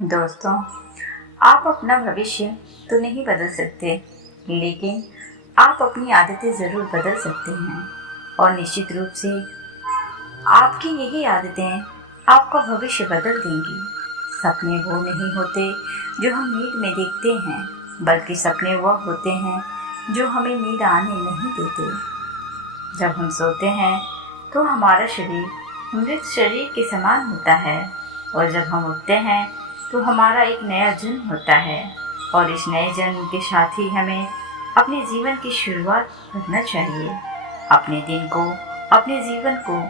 दोस्तों, आप अपना भविष्य तो नहीं बदल सकते, लेकिन आप अपनी आदतें ज़रूर बदल सकते हैं। और निश्चित रूप से आपकी यही आदतें आपका भविष्य बदल देंगी। सपने वो नहीं होते जो हम नींद में देखते हैं, बल्कि सपने वह होते हैं जो हमें नींद आने नहीं देते। जब हम सोते हैं तो हमारा शरीर मृत शरीर के समान होता है, और जब हम उठते हैं तो हमारा एक नया जन्म होता है। और इस नए जन्म के साथ ही हमें अपने जीवन की शुरुआत करना चाहिए। अपने दिन को, अपने जीवन को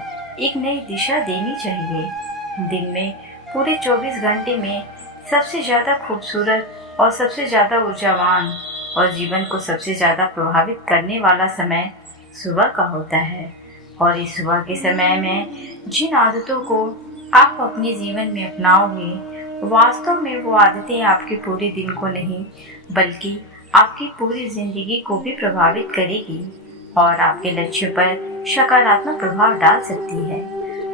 एक नई दिशा देनी चाहिए। दिन में पूरे 24 घंटे में सबसे ज़्यादा खूबसूरत और सबसे ज़्यादा ऊर्जावान और जीवन को सबसे ज़्यादा प्रभावित करने वाला समय सुबह का होता है। और इस सुबह के समय में जिन आदतों को आप अपने जीवन में अपनाओगे, वास्तव में वो आदतें आपके पूरे दिन को नहीं, बल्कि आपकी पूरी जिंदगी को भी प्रभावित करेगी और आपके लक्ष्य पर सकारात्मक प्रभाव डाल सकती है।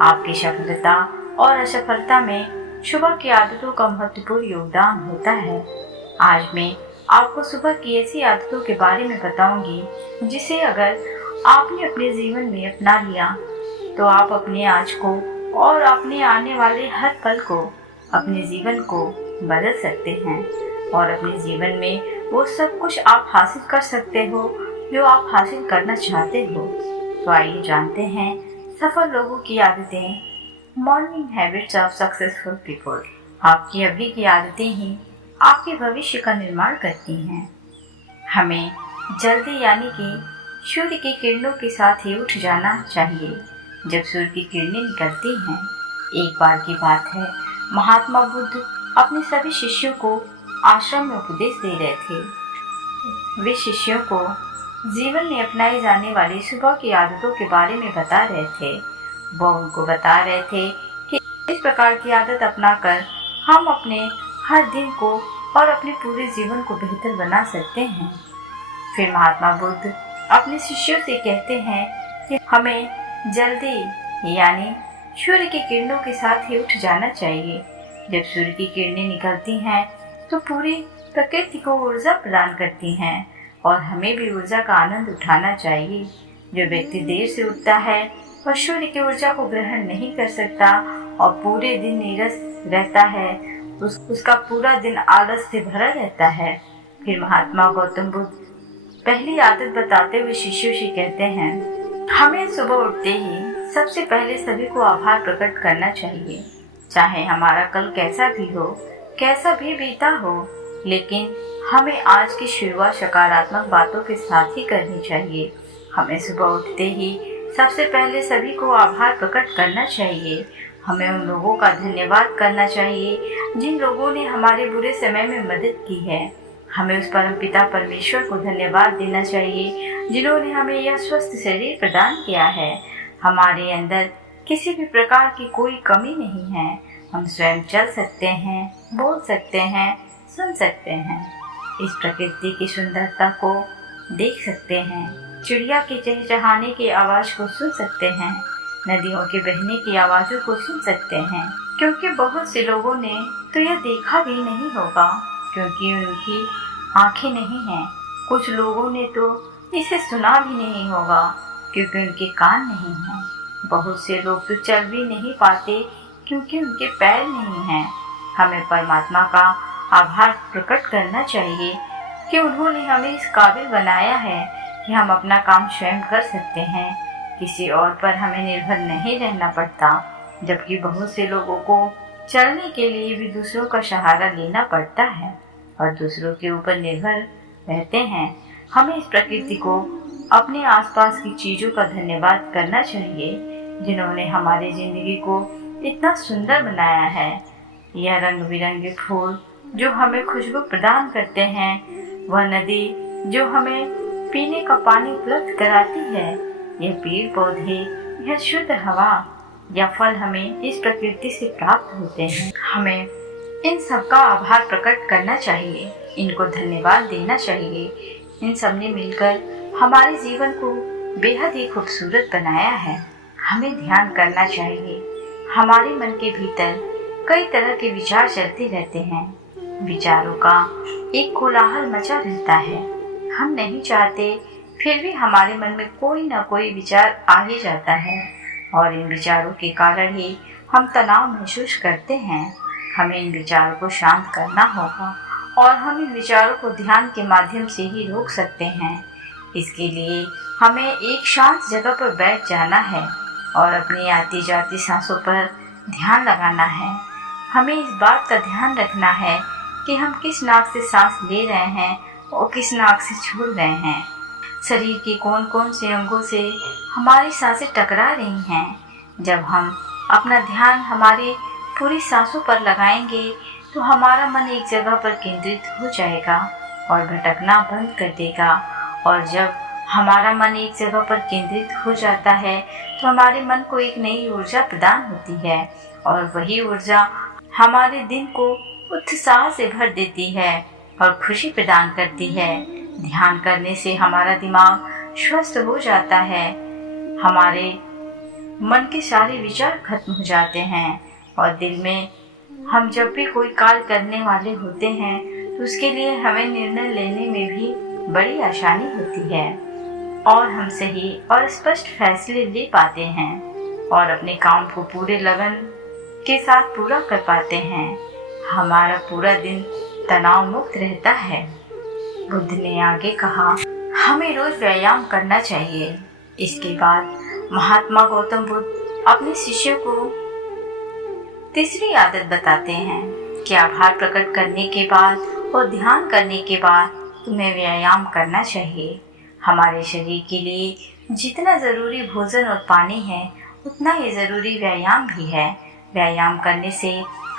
आपकी सफलता और असफलता में सुबह की आदतों का महत्वपूर्ण योगदान होता है। आज मैं आपको सुबह की ऐसी आदतों के बारे में बताऊंगी जिसे अगर आपने अपने जीवन में अपना लिया तो आप अपने आज को और अपने आने वाले हर पल को, अपने जीवन को बदल सकते हैं और अपने जीवन में वो सब कुछ आप हासिल कर सकते हो जो आप हासिल करना चाहते हो। तो आइए जानते हैं सफल लोगों की आदतें, morning habits of successful people. आपकी अभी की आदतें ही आपके भविष्य का निर्माण करती हैं। हमें जल्दी यानी कि सूर्य की किरणों के साथ ही उठ जाना चाहिए। जब सूर्य की किरणें निकलती हैं, एक बार की बात है, महात्मा बुद्ध अपने सभी शिष्यों को आश्रम में उपदेश दे रहे थे। वे शिष्यों को जीवन में अपनाई जाने वाली सुबह की आदतों के बारे में बता रहे थे। वो उनको बता रहे थे कि इस प्रकार की आदत अपनाकर हम अपने हर दिन को और अपने पूरे जीवन को बेहतर बना सकते हैं। फिर महात्मा बुद्ध अपने शिष्यों से कहते हैं कि हमें जल्दी यानी सूर्य की किरणों के साथ ही उठ जाना चाहिए। जब सूर्य की किरणें निकलती हैं तो पूरी प्रकृति को ऊर्जा प्रदान करती हैं और हमें भी ऊर्जा का आनंद उठाना चाहिए। जो व्यक्ति देर से उठता है वह सूर्य की ऊर्जा को ग्रहण नहीं कर सकता और पूरे दिन नीरस रहता है, उसका पूरा दिन आलस से भरा रहता है। फिर महात्मा गौतम बुद्ध पहली आदत बताते हुए शिष्यों से कहते हैं, हमें सुबह उठते ही सबसे पहले सभी को आभार प्रकट करना चाहिए। चाहे हमारा कल कैसा भी हो, कैसा भी बीता हो, लेकिन हमें आज की शुरुआत सकारात्मक बातों के साथ ही करनी चाहिए। हमें सुबह उठते ही सबसे पहले सभी को आभार प्रकट करना चाहिए। हमें उन लोगों का धन्यवाद करना चाहिए जिन लोगों ने हमारे बुरे समय में मदद की है। हमें उस परम पिता परमेश्वर को धन्यवाद देना चाहिए जिन्होंने हमें यह स्वस्थ शरीर प्रदान किया है। हमारे अंदर किसी भी प्रकार की कोई कमी नहीं है। हम स्वयं चल सकते हैं, बोल सकते हैं, सुन सकते हैं, इस प्रकृति की सुंदरता को देख सकते हैं, चिड़िया के चहचहाने की आवाज़ को सुन सकते हैं, नदियों के बहने की आवाज़ों को सुन सकते हैं। क्योंकि बहुत से लोगों ने तो यह देखा भी नहीं होगा क्योंकि उनकी आंखें नहीं हैं। कुछ लोगों ने तो इसे सुना भी नहीं होगा क्योंकि उनके कान नहीं हैं। बहुत से लोग तो चल भी नहीं पाते क्योंकि उनके पैर नहीं हैं। हमें परमात्मा का आभार प्रकट करना चाहिए कि उन्होंने हमें इस काबिल बनाया है कि हम अपना काम स्वयं कर सकते हैं। किसी और पर हमें निर्भर नहीं रहना पड़ता, जबकि बहुत से लोगों को चलने के लिए भी दूसरों का सहारा लेना पड़ता है और दूसरों के ऊपर निर्भर रहते हैं। हमें इस प्रकृति को, अपने आसपास की चीज़ों का धन्यवाद करना चाहिए जिन्होंने हमारी ज़िंदगी को इतना सुंदर बनाया है। यह रंग बिरंगे फूल जो हमें खुशबू प्रदान करते हैं, वह नदी जो हमें पीने का पानी उपलब्ध कराती है, यह पेड़ पौधे, यह शुद्ध हवा, यह फल हमें इस प्रकृति से प्राप्त होते हैं। हमें इन सब का आभार प्रकट करना चाहिए, इनको धन्यवाद देना चाहिए। इन सब ने मिलकर हमारे जीवन को बेहद ही खूबसूरत बनाया है। हमें ध्यान करना चाहिए, हमारे मन के भीतर कई तरह के विचार चलते रहते हैं। विचारों का एक कोलाहल मचा रहता है। हम नहीं चाहते, फिर भी हमारे मन में कोई ना कोई विचार आ ही जाता है और इन विचारों के कारण ही हम तनाव महसूस करते हैं। हमें इन विचारों को शांत करना होगा और हम इन विचारों को ध्यान के माध्यम से ही रोक सकते हैं। इसके लिए हमें एक शांत जगह पर बैठ जाना है और अपनी आती जाती सांसों पर ध्यान लगाना है। हमें इस बात का ध्यान रखना है कि हम किस नाक से सांस ले रहे हैं और किस नाक से छोड़ रहे हैं। शरीर के कौन कौन से अंगों से हमारी सांसें टकरा रही हैं। जब हम अपना ध्यान हमारी पूरी सांसों पर लगाएंगे तो हमारा मन एक जगह पर केंद्रित हो जाएगा और भटकना बंद कर देगा। और जब हमारा मन एक जगह पर केंद्रित हो जाता है तो हमारे मन को एक नई ऊर्जा प्रदान होती है और वही ऊर्जा हमारे दिन को उत्साह से भर देती है और खुशी प्रदान करती है। ध्यान करने से हमारा दिमाग स्वस्थ हो जाता है, हमारे मन के सारे विचार खत्म हो जाते हैं और दिल में हम जब भी कोई कार्य करने वाले होते हैं तो उसके लिए हमें निर्णय लेने में भी बड़ी आसानी होती है और हम सही और स्पष्ट फैसले ले पाते हैं और अपने काम को पूरे लगन के साथ पूरा कर पाते हैं। हमारा पूरा दिन तनाव मुक्त रहता है। बुद्ध ने आगे कहा, हमें रोज व्यायाम करना चाहिए। इसके बाद महात्मा गौतम बुद्ध अपने शिष्यों को तीसरी आदत बताते हैं कि आभार प्रकट करने के बाद और ध्यान करने के बाद तुम्हें व्यायाम करना चाहिए। हमारे शरीर के लिए जितना ज़रूरी भोजन और पानी है उतना ही ज़रूरी व्यायाम भी है। व्यायाम करने से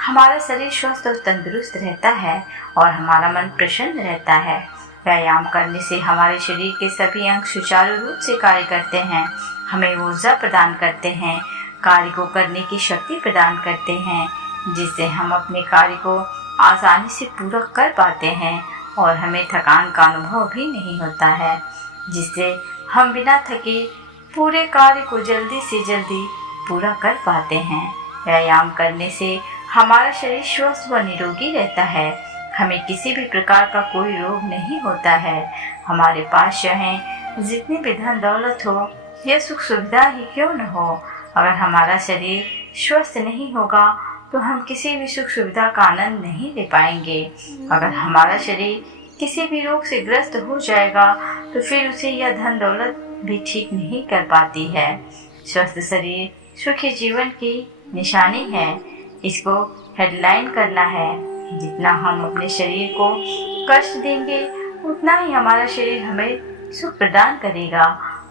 हमारा शरीर स्वस्थ और तंदुरुस्त रहता है और हमारा मन प्रसन्न रहता है। व्यायाम करने से हमारे शरीर के सभी अंग सुचारू रूप से कार्य करते हैं, हमें ऊर्जा प्रदान करते हैं, कार्य को करने की शक्ति प्रदान करते हैं, जिससे हम अपने कार्य को आसानी से पूरा कर पाते हैं और हमें थकान का अनुभव भी नहीं होता है, जिससे हम बिना थके पूरे कार्य को जल्दी से जल्दी पूरा कर पाते हैं। व्यायाम करने से हमारा शरीर स्वस्थ व निरोगी रहता है, हमें किसी भी प्रकार का कोई रोग नहीं होता है। हमारे पास चाहे जितनी भी धन दौलत हो या सुख सुविधा ही क्यों न हो, अगर हमारा शरीर स्वस्थ नहीं होगा तो हम किसी भी सुख सुविधा का आनंद नहीं ले पाएंगे। अगर हमारा शरीर किसी भी रोग से ग्रस्त हो जाएगा तो फिर उसे यह धन दौलत भी ठीक नहीं कर पाती है। स्वस्थ शरीर सुखी जीवन की निशानी है। इसको हेडलाइन करना है। जितना हम अपने शरीर को कष्ट देंगे उतना ही हमारा शरीर हमें सुख प्रदान करेगा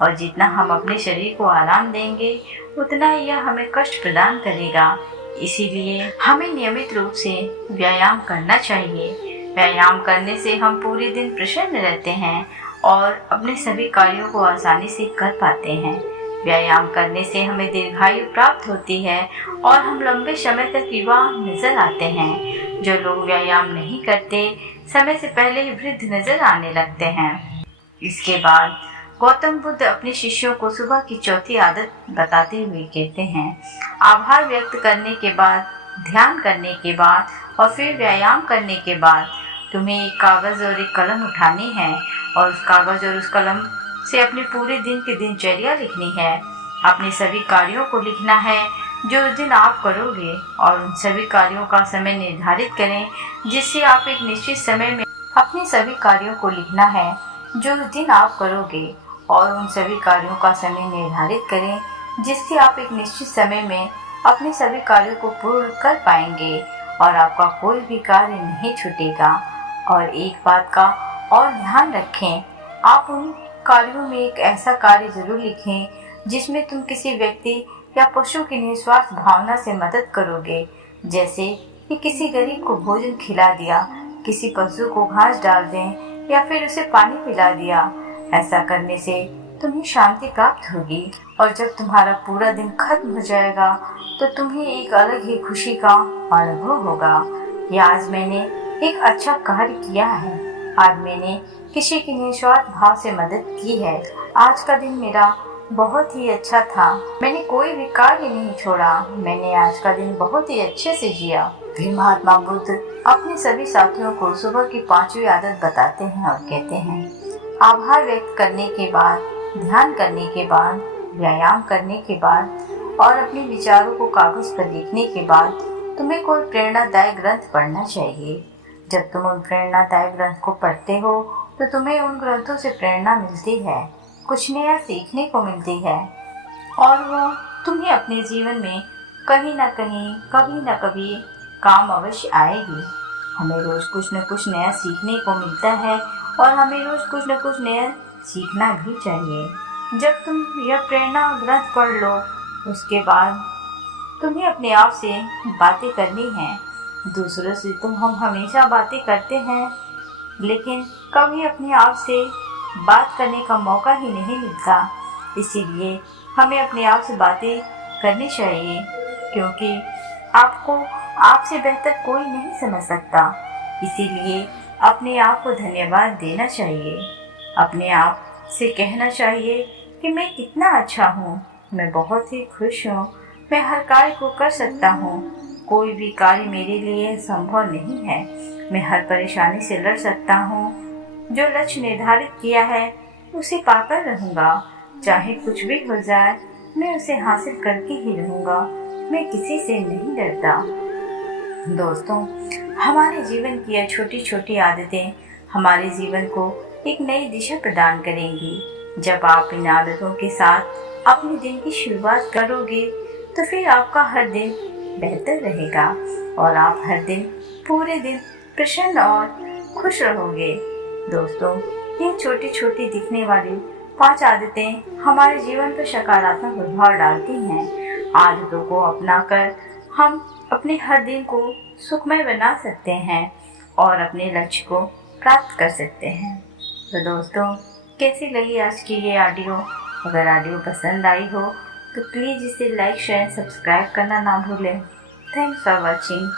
और जितना हम अपने शरीर को आराम देंगे उतना ही यह हमें कष्ट प्रदान करेगा। इसीलिए हमें नियमित रूप से व्यायाम करना चाहिए। व्यायाम करने से हम पूरे दिन प्रसन्न रहते हैं और अपने सभी कार्यों को आसानी से कर पाते हैं। व्यायाम करने से हमें दीर्घायु प्राप्त होती है और हम लंबे समय तक युवा नजर आते हैं। जो लोग व्यायाम नहीं करते समय से पहले ही वृद्ध नजर आने लगते हैं। इसके बाद गौतम बुद्ध अपने शिष्यों को सुबह की चौथी आदत बताते हुए कहते हैं, आभार व्यक्त करने के बाद, ध्यान करने के बाद और फिर व्यायाम करने के बाद तुम्हें एक कागज और एक कलम उठानी है और उस कागज और उस कलम से अपने पूरे दिन की दिनचर्या लिखनी है। अपने सभी कार्यों को लिखना है जो उस दिन आप करोगे और उन सभी कार्यों का समय निर्धारित करें जिससे आप एक निश्चित समय में अपने सभी कार्यों को लिखना है जो उस दिन आप करोगे और उन सभी कार्यों का समय निर्धारित करें जिससे आप एक निश्चित समय में अपने सभी कार्यों को पूर्ण कर पाएंगे और आपका कोई भी कार्य नहीं छूटेगा। और एक बात का और ध्यान रखें, आप उन कार्यों में एक ऐसा कार्य जरूर लिखें जिसमें तुम किसी व्यक्ति या पशु की निस्वार्थ भावना से मदद करोगे, जैसे कि किसी गरीब को भोजन खिला दिया, किसी पशु को घास डाल दें या फिर उसे पानी पिला दिया। ऐसा करने से तुम्हें शांति प्राप्त होगी और जब तुम्हारा पूरा दिन खत्म हो जाएगा तो तुम्हें एक अलग ही खुशी का अनुभव होगा। या आज मैंने एक अच्छा कार्य किया है, आज मैंने किसी की निस्वार्थ भाव से मदद की है, आज का दिन मेरा बहुत ही अच्छा था। मैंने कोई भी कार्य नहीं छोड़ा। मैंने आज का दिन बहुत ही अच्छे से जिया। फिर महात्मा बुद्ध अपने सभी साथियों को सुबह की 5वीं आदत बताते हैं और कहते हैं, आभार व्यक्त करने के बाद, ध्यान करने के बाद, व्यायाम करने के बाद और अपने विचारों को कागज पर लिखने के बाद तुम्हें कोई प्रेरणादायक ग्रंथ पढ़ना चाहिए। जब तुम उन प्रेरणादायक ग्रंथ को पढ़ते हो तो तुम्हें उन ग्रंथों से प्रेरणा मिलती है, कुछ नया सीखने को मिलती है और वो तुम्हें अपने जीवन में कहीं ना कहीं, कभी ना कभी काम अवश्य आएगी। हमें रोज कुछ न कुछ नया सीखने को मिलता है और हमें रोज कुछ न कुछ नया सीखना भी चाहिए। जब तुम यह प्रेरणा ग्रंथ पढ़ लो, उसके बाद तुम्हें अपने आप से बातें करनी हैं। दूसरों से तो हम हमेशा बातें करते हैं, लेकिन कभी अपने आप से बात करने का मौका ही नहीं मिलता। इसीलिए हमें अपने आप से बातें करनी चाहिए, क्योंकि आपको आपसे बेहतर कोई नहीं समझ सकता। इसीलिए अपने आप को धन्यवाद देना चाहिए। अपने आप से कहना चाहिए कि मैं कितना अच्छा हूँ, मैं बहुत ही खुश हूँ, मैं हर कार्य को कर सकता हूँ, कोई भी कार्य मेरे लिए संभव नहीं है, मैं हर परेशानी से लड़ सकता हूँ, जो लक्ष्य निर्धारित किया है उसे पाकर रहूँगा, चाहे कुछ भी हो जाए मैं उसे हासिल करके ही रहूँगा, मैं किसी से नहीं डरता। दोस्तों, हमारे जीवन की यह छोटी छोटी आदतें हमारे जीवन को एक नई दिशा प्रदान करेंगी। जब आप इन आदतों के साथ अपने दिन की शुरुआत करोगे तो फिर आपका हर दिन बेहतर रहेगा और आप हर दिन पूरे दिन प्रसन्न और खुश रहोगे। दोस्तों, ये छोटी छोटी दिखने वाली 5 आदतें हमारे जीवन पर सकारात्मक प्रभाव डालती हैं। आदतों को अपनाकर हम अपने हर दिन को सुखमय बना सकते हैं और अपने लक्ष्य को प्राप्त कर सकते हैं। तो दोस्तों, कैसी लगी आज की ये ऑडियो? अगर ऑडियो पसंद आई हो तो प्लीज़ इसे लाइक, शेयर, सब्सक्राइब करना ना भूलें। Thanks for watching.